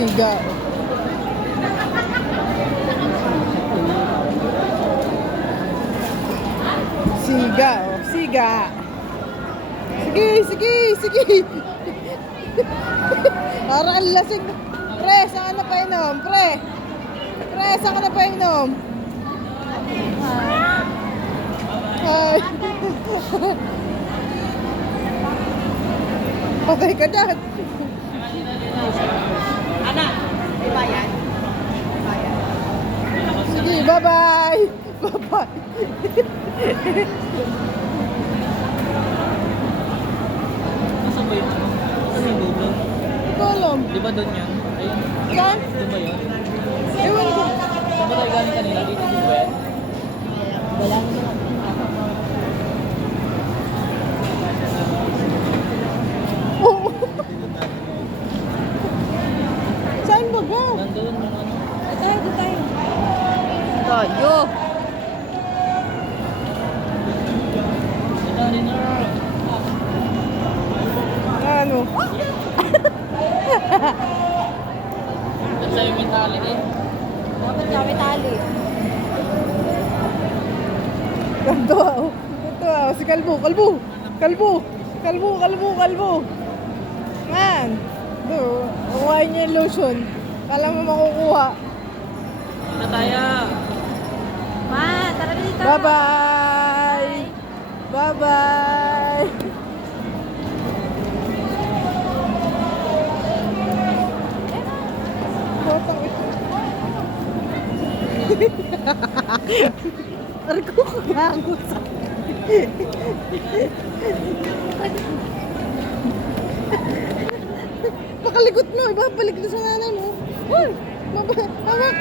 Siga. Siga, oh. Siga. Sige, sige, sige. Para ang lasing. Pre, saan ka na painom? Pre, saan ka na painom? Ay. Patay ka dyan. Anak, may bayan? Bayan. Sige, bye-bye. Bye-bye. Saan ba yun? Saan yung dulo? Hindi ko alam. Di ba doon yun? Ayun. Saan? Doon ba yun? Ewan ko. Saan ba tayo galing kanina? Dito din ba yan? Wala naman. Oo. Saan ba ba? Nandun yung ano. Doon tayo. Tayo. Ito rin na. Ano? At sa'yo may tali eh. Dapat kami tali. Ganto ako. Ganto ako. Si Kalbo. Kalbo. Kalbo. Kalbo. Kalbo. Kalbo. Man. Do. Kuhain niya yung lotion. Kala mo makukuha. Ito tayo. Ma, tara dito. Bye-bye. Bye-bye. Botang ito. Arko ko gago sa Pakalikot mo, ibabalik na sa nanay mo. Uy! Hawak!